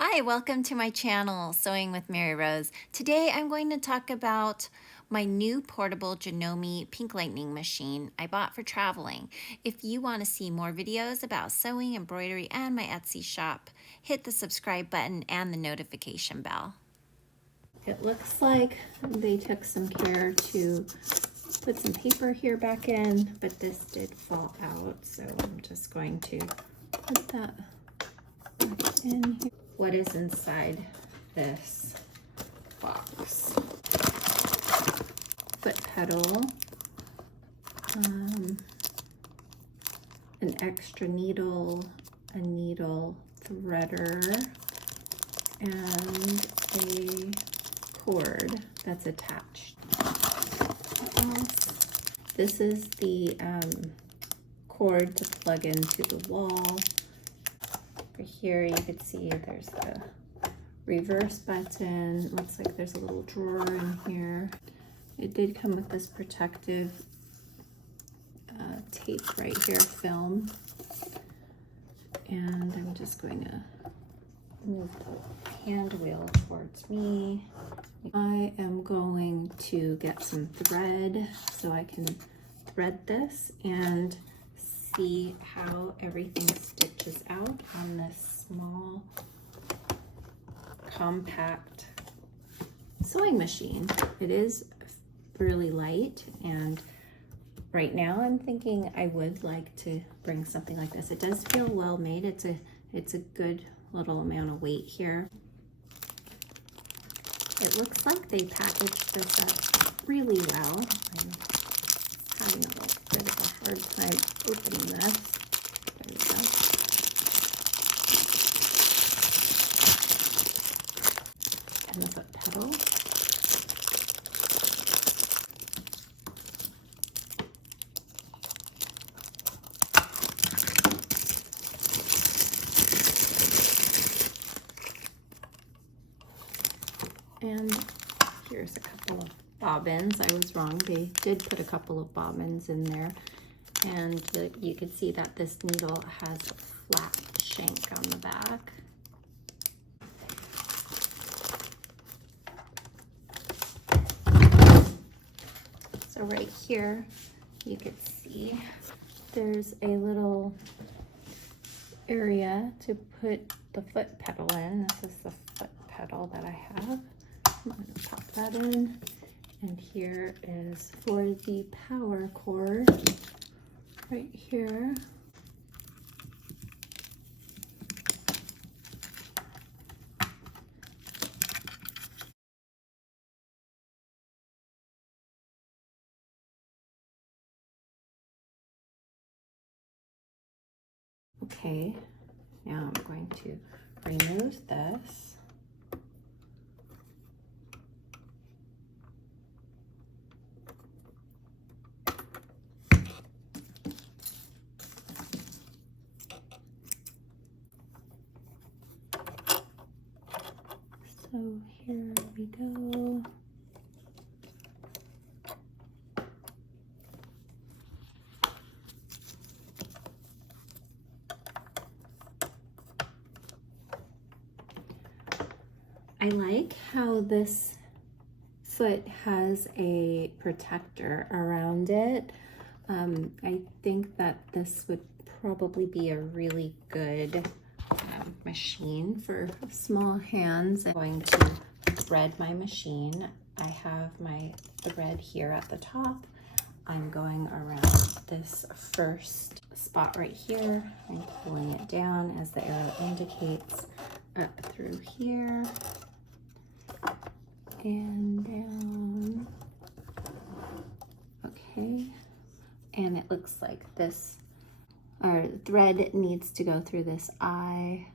Hi, welcome to my channel, Sewing with Mary Rose. Today I'm going to talk about my new portable Janome Pink Lightning machine I bought for traveling. If you want to see more videos about sewing, embroidery, and my Etsy shop, hit the subscribe button and the notification bell. It looks like they took some care to put some paper here back in, but this did fall out, so I'm just going to put that back in here. What is inside this box? Foot pedal, an extra needle, a needle threader, and a cord that's attached. This is the cord to plug into the wall. Over here you can see there's the reverse button. Looks like there's a little drawer in here. It did come with this protective tape right here, film. And I'm just going to move the hand wheel towards me. I am going to get some thread so I can thread this and see how everything stitches out on this small, compact sewing machine. It is really light, and right now I'm thinking I would like to bring something like this. It does feel well made. It's a good little amount of weight here. It looks like they packaged this up really well. I'm having a little bit of a hard time opening this. There we go. And the foot pedal. And here's a couple of bobbins. I was wrong. They did put a couple of bobbins in there. And you can see that this needle has a flat shank on the back. So right here, you can see there's a little area to put the foot pedal in. This is the foot pedal that I have. I'm going to pop that in. And here is for the power cord right here. Okay, now I'm going to remove this. So here we go. I like how this foot has a protector around it. I think that this would probably be a really good machine for small hands. I'm going to thread my machine. I have my thread here at the top. I'm going around this first spot right here and pulling it down as the arrow indicates, up through here and down. Okay, and it looks like this thread needs to go through this eye.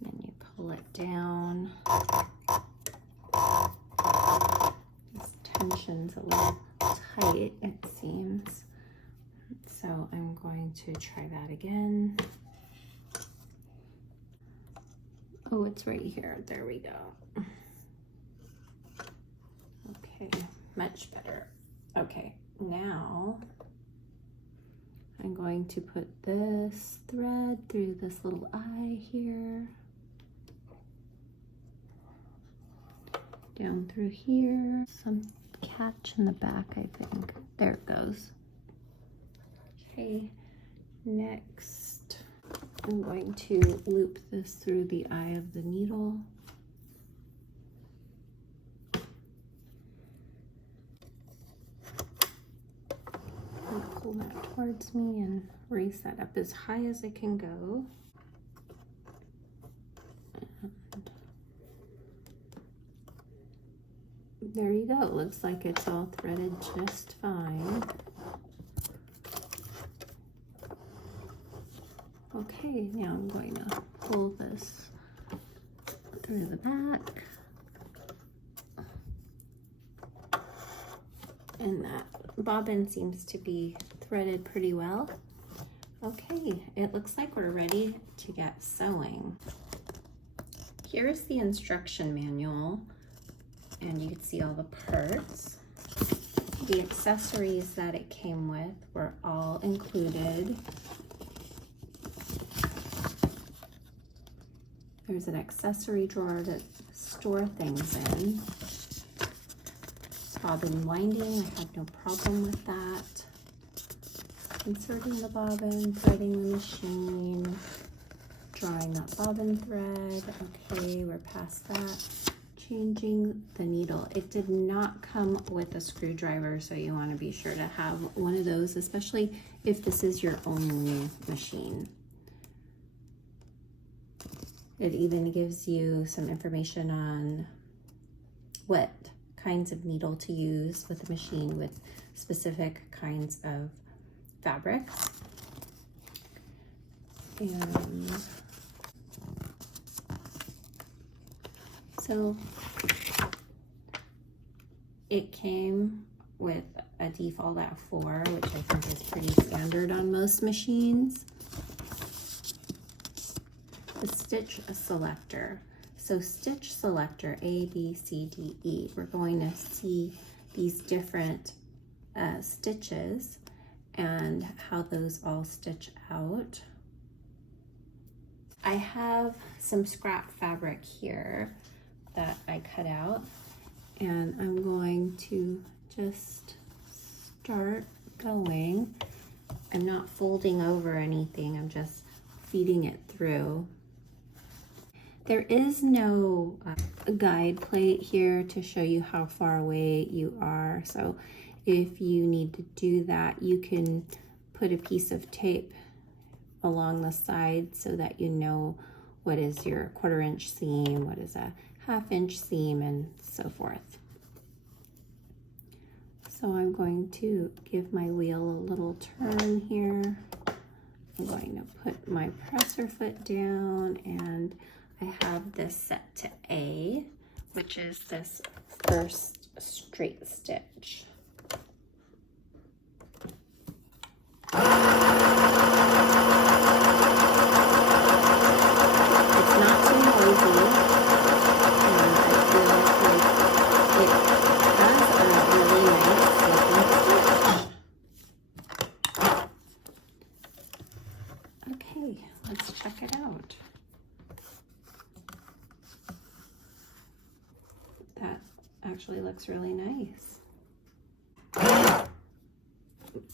Then you pull it down. This tension's a little tight, it seems. So I'm going to try that again. Oh, it's right here. There we go. Okay, much better. Okay, now I'm going to put this thread through this little eye here, down through here, some catch in the back, I think. There it goes. Okay, next I'm going to loop this through the eye of the needle. And pull that towards me and raise that up as high as it can go. And there you go. It looks like it's all threaded just fine. Okay, now I'm going to pull this through the back. And that bobbin seems to be threaded pretty well. Okay, it looks like we're ready to get sewing. Here is the instruction manual, and you can see all the parts. The accessories that it came with were all included. There's an accessory drawer to store things in. Bobbin winding, I had no problem with that. Inserting the bobbin, threading the machine, drawing that bobbin thread. Okay, we're past that. Changing the needle. It did not come with a screwdriver, so you want to be sure to have one of those, especially if this is your only machine. It even gives you some information on what kinds of needle to use with the machine with specific kinds of fabrics. And so it came with a default at 4, which I think is pretty standard on most machines. The stitch selector. So stitch selector A, B, C, D, E. We're going to see these different stitches and how those all stitch out. I have some scrap fabric here that I cut out, and I'm going to just start going. I'm not folding over anything, I'm just feeding it through. There is no guide plate here to show you how far away you are. So if you need to do that, you can put a piece of tape along the side so that you know what is your 1/4 inch seam, what is a 1/2 inch seam, and so forth. So I'm going to give my wheel a little turn here. I'm going to put my presser foot down, and I have this set to A, which is this first straight stitch. It's not too noisy, and I feel like it has a really nice looking stitch. Okay, let's check it out. That actually looks really nice.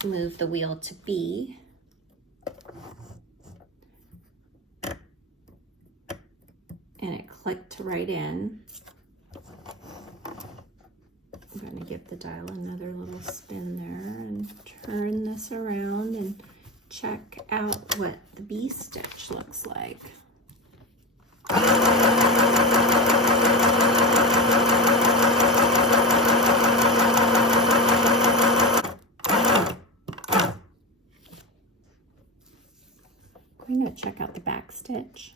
Move the wheel to B. And it clicked right in. I'm going to give the dial another little spin there and turn this around and check out what the B stitch looks like. I'm going to check out the back stitch.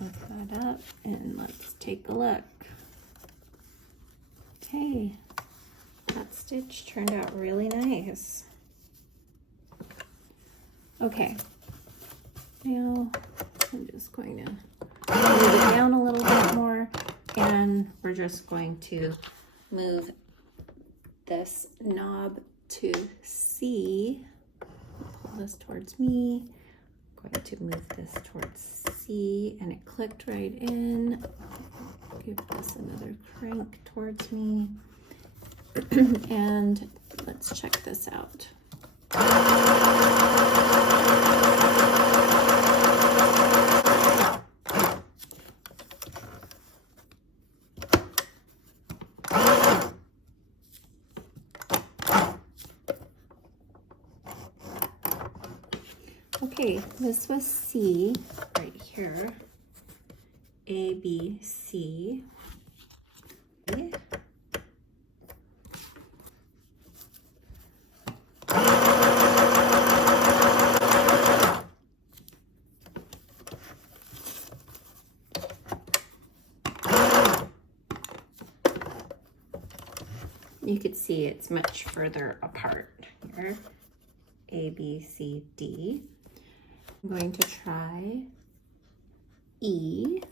Look that up and let's take a look. Okay, that stitch turned out really nice. Okay, now I'm just going to move it down a little bit more And we're just going to move this knob to C. Pull this towards me. I'm going to move this towards C, and it clicked right in. Give this another crank towards me. And let's check this out. Okay, this was C right here. A, B, C. You could see it's much further apart here. A, B, C, D. I'm going to try E.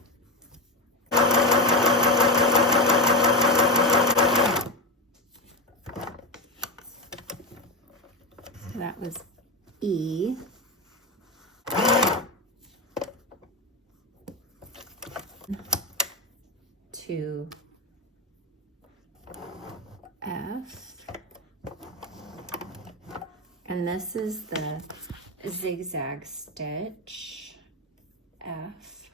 So that was E. To F. And this is the zigzag stitch, F.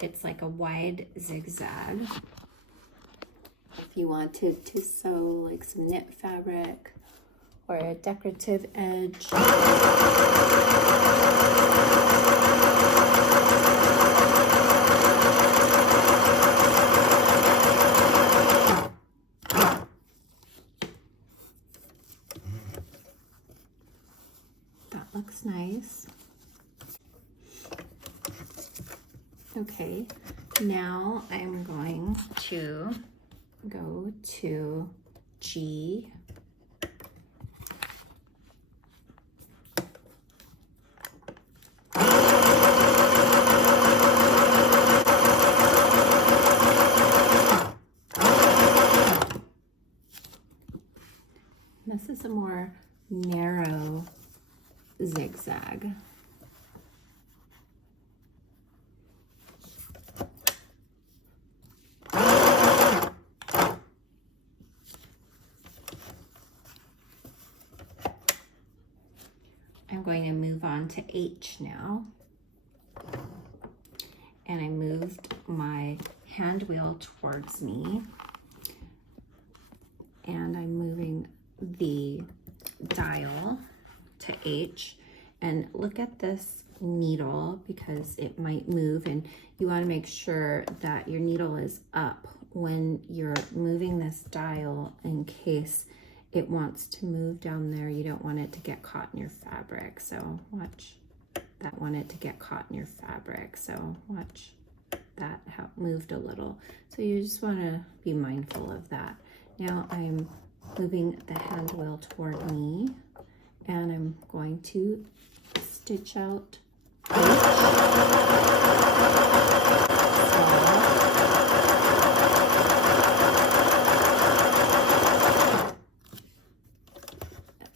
It's like a wide zigzag. If you wanted to sew like some knit fabric or a decorative edge. That looks nice. Okay, now I'm going to go to G. This is a more narrow zigzag. I'm going to move on to H now. And I moved my hand wheel towards me. And I'm moving the dial to H. And look at this needle because it might move, and you want to make sure that your needle is up when you're moving this dial in case it wants to move down there. You don't want it to get caught in your fabric. So watch that, want it to get caught in your fabric. So watch that, how it moved a little. So you just want to be mindful of that. Now I'm moving the hand wheel toward me, and I'm going to stitch out H.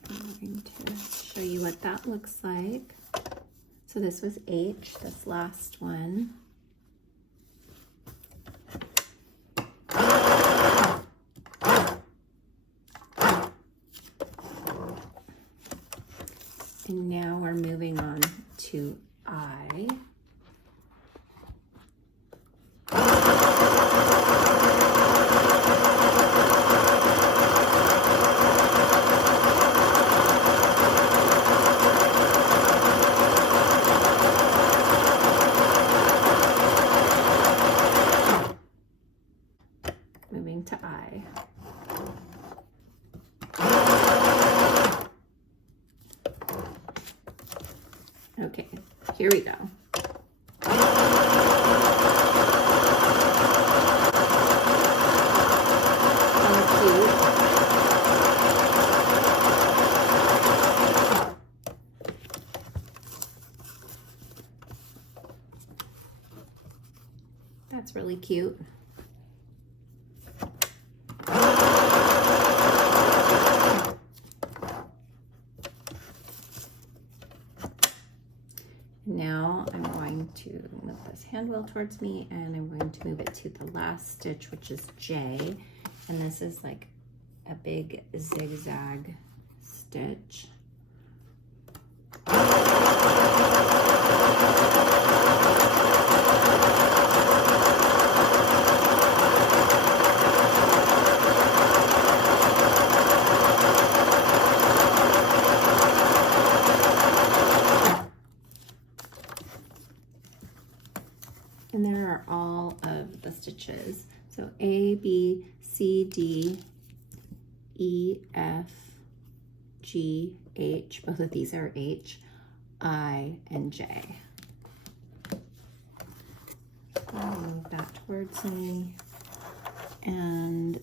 I'm going to show you what that looks like. So this was H, this last one. And now we're moving on to I. Moving to I. Okay, here we go. That's really cute. now I'm going to move this hand wheel towards me, and I'm going to move it to the last stitch, which is J. And this is like a big zigzag stitch. And there are all of the stitches. So A, B, C, D, E, F, G, H. Both of these are H, I, and J. I'll move that towards me. And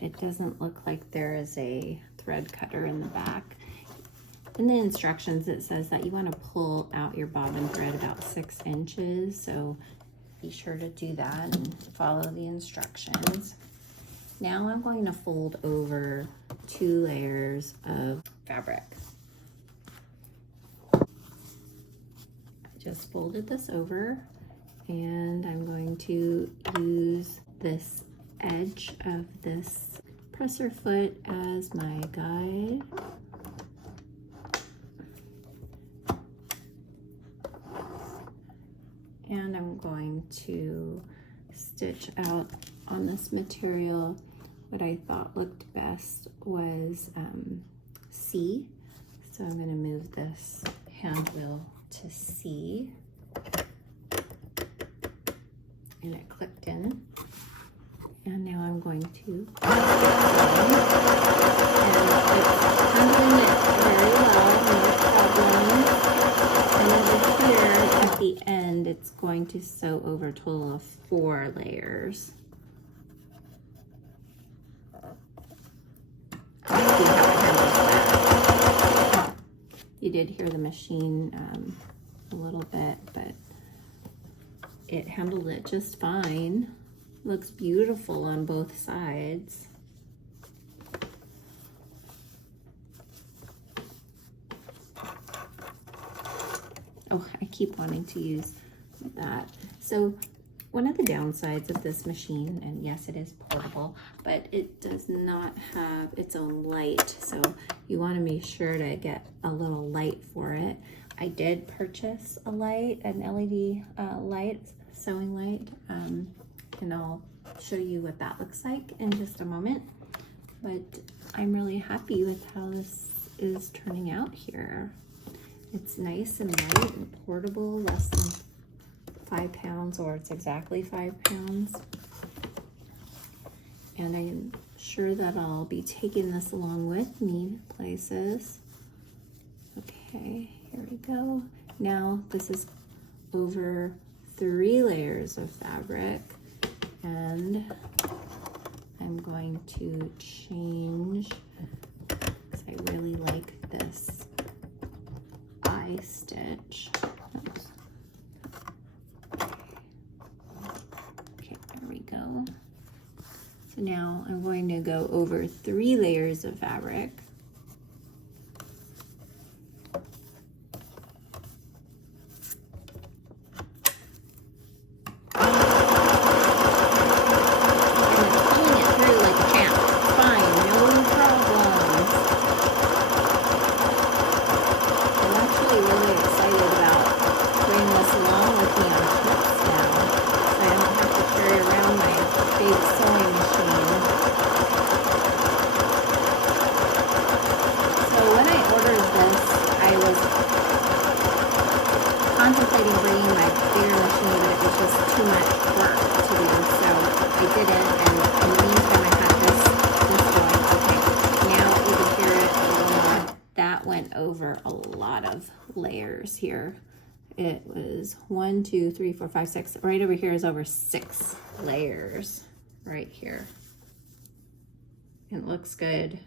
it doesn't look like there is a thread cutter in the back. In the instructions, it says that you want to pull out your bobbin thread about 6 inches. So be sure to do that and follow the instructions. Now I'm going to fold over 2 layers of fabric. I just folded this over, and I'm going to use this edge of this presser foot as my guide. And I'm going to stitch out on this material. What I thought looked best was C. So I'm going to move this hand wheel to C. And it clicked in. And now I'm going to handling it very well, no problem. And over here at the end, it's going to sew over a total of 4 layers. You did hear the machine a little bit, but it handled it just fine. Looks beautiful on both sides. Oh, I keep wanting to use that. So one of the downsides of this machine, and yes, it is portable, but it does not have its own light. So you want to be sure to get a little light for it. I did purchase a light, an LED light, sewing light, and I'll show you what that looks like in just a moment. But I'm really happy with how this is turning out here. It's nice and light and portable, less than 5 pounds, or it's exactly 5 pounds. And I'm sure that I'll be taking this along with me places. Okay, here we go. Now this is over 3 layers of fabric, and I'm going to change because I really like this eye stitch. Oops. Okay, there we go. So now I'm going to go over 3 layers of fabric. Contemplating bringing my bigger machine, but it was just too much work to do, so I didn't. And in the meantime, I had this going. Okay, now you can hear it a little more. That went over a lot of layers here. It was 1, 2, 3, 4, 5, 6. Right over here is over 6 layers right here. It looks good.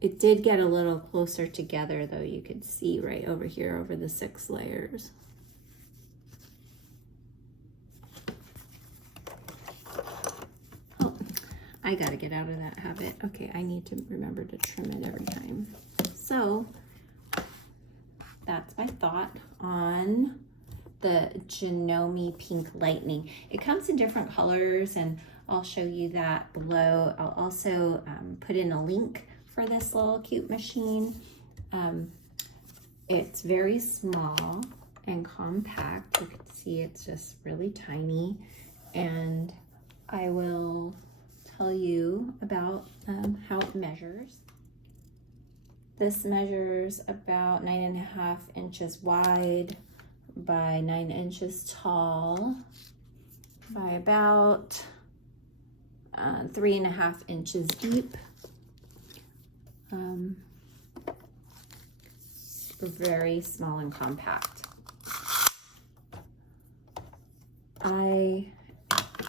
It did get a little closer together, though. You could see right over here over the 6 layers. Oh, I gotta get out of that habit. Okay, I need to remember to trim it every time. So that's my thought on the Janome Pink Lightning. It comes in different colors, and I'll show you that below. I'll also put in a link for this little cute machine. It's very small and compact. You can see it's just really tiny, and I will tell you about how it measures. This measures about 9.5 inches wide by 9 inches tall by about 3.5 inches deep. Very small and compact. I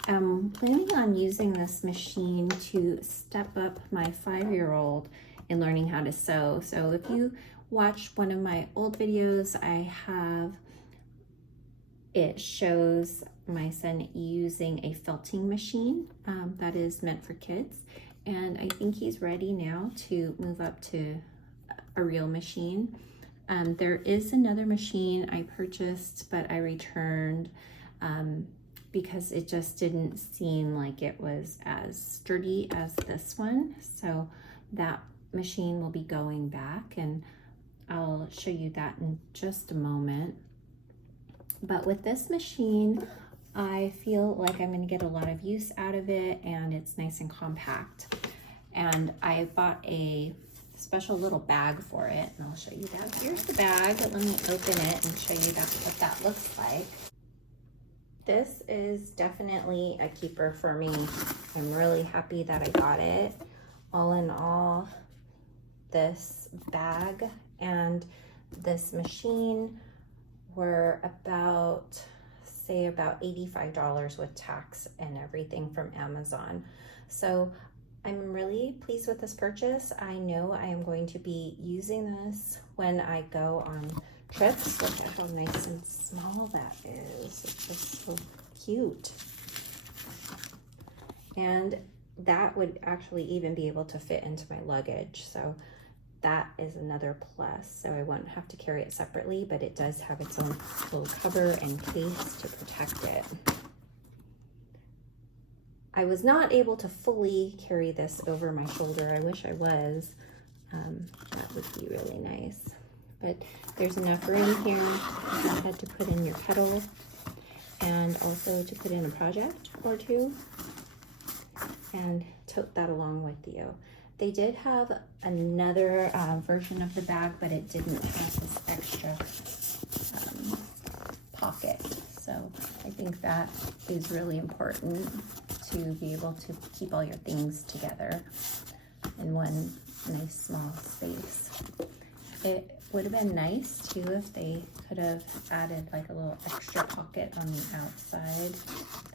am planning on using this machine to step up my 5-year-old in learning how to sew. So if you watched one of my old videos, it shows my son using a felting machine that is meant for kids. And I think he's ready now to move up to a real machine. There is another machine I purchased, but I returned because it just didn't seem like it was as sturdy as this one. So that machine will be going back, and I'll show you that in just a moment. But with this machine, I feel like I'm going to get a lot of use out of it, and it's nice and compact. And I bought a special little bag for it, and I'll show you that. Here's the bag. Let me open it and show you what that looks like. This is definitely a keeper for me. I'm really happy that I got it. All in all, this bag and this machine were about $85 with tax and everything from Amazon. So I'm really pleased with this purchase. I know I am going to be using this when I go on trips. Look at how nice and small that is. It's just so cute. And that would actually even be able to fit into my luggage. So that is another plus. So I won't have to carry it separately, but it does have its own little cover and case to protect it. I was not able to fully carry this over my shoulder. I wish I was. That would be really nice. But there's enough room here. I had to put in your kettle and also to put in a project or two and tote that along with you. They did have another version of the bag, but it didn't have this extra pocket. So I think that is really important to be able to keep all your things together in one nice small space. It would have been nice too if they could have added like a little extra pocket on the outside.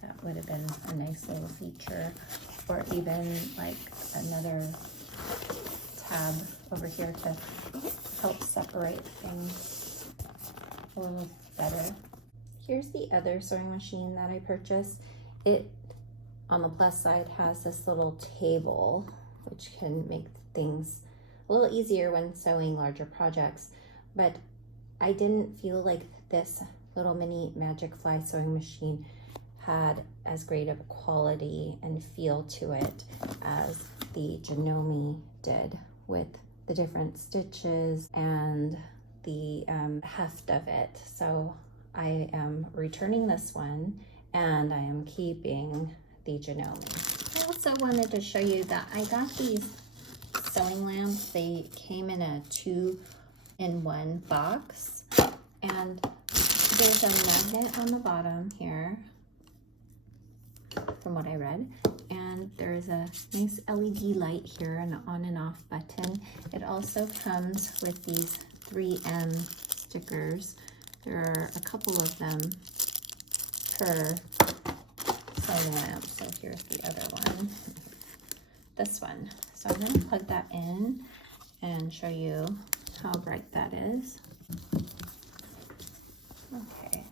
That would have been a nice little feature, or even like another tab over here to help separate things a little better. Here's the other sewing machine that I purchased. It, on the plus side, has this little table, which can make things a little easier when sewing larger projects. But I didn't feel like this little mini Magic Fly sewing machine had as great of quality and feel to it as the Janome did, with the different stitches and the heft of it. So I am returning this one, and I am keeping the Janome. I also wanted to show you that I got these sewing lamps. They came in a 2-in-1 box, and there's a magnet on the bottom here, from what I read, and there's a nice LED light here and an on and off button. It also comes with these 3M stickers. There are a couple of them per sewing lamp. So here's the other one, this one. So I'm going to plug that in and show you how bright that is. Okay.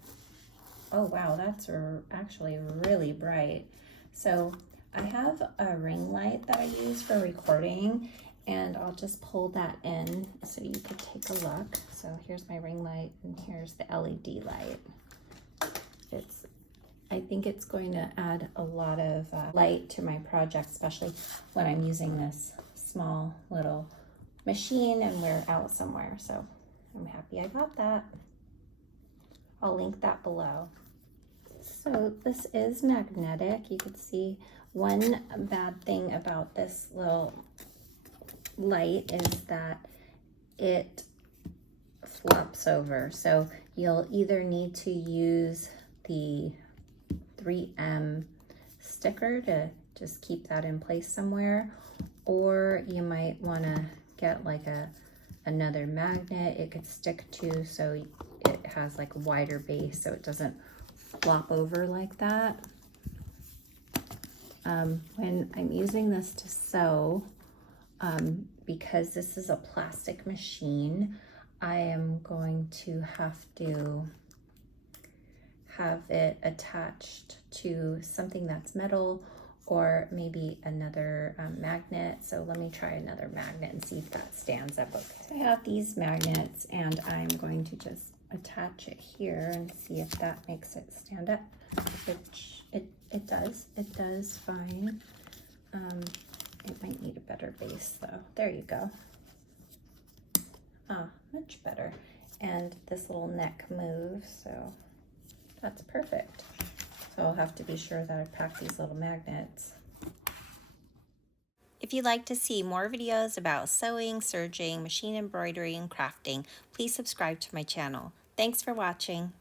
Oh wow, that's actually really bright. So I have a ring light that I use for recording, and I'll just pull that in so you could take a look. So here's my ring light and here's the LED light. I think it's going to add a lot of light to my project, especially when I'm using this small little machine and we're out somewhere. So I'm happy I got that. I'll link that below. So this is magnetic. You can see one bad thing about this little light is that it flops over. So you'll either need to use the 3M sticker to just keep that in place somewhere, or you might want to get like another magnet it could stick to so it has like a wider base so it doesn't flop over like that. When I'm using this to sew, because this is a plastic machine, I am going to have it attached to something that's metal or maybe another magnet. So let me try another magnet and see if that stands up okay. I have these magnets and I'm going to just attach it here and see if that makes it stand up, which it does fine. It might need a better base though. There you go. Much better. And this little neck moves, so that's perfect. So I'll have to be sure that I pack these little magnets. If you'd like to see more videos about sewing, serging, machine embroidery, and crafting, please subscribe to my channel. Thanks for watching.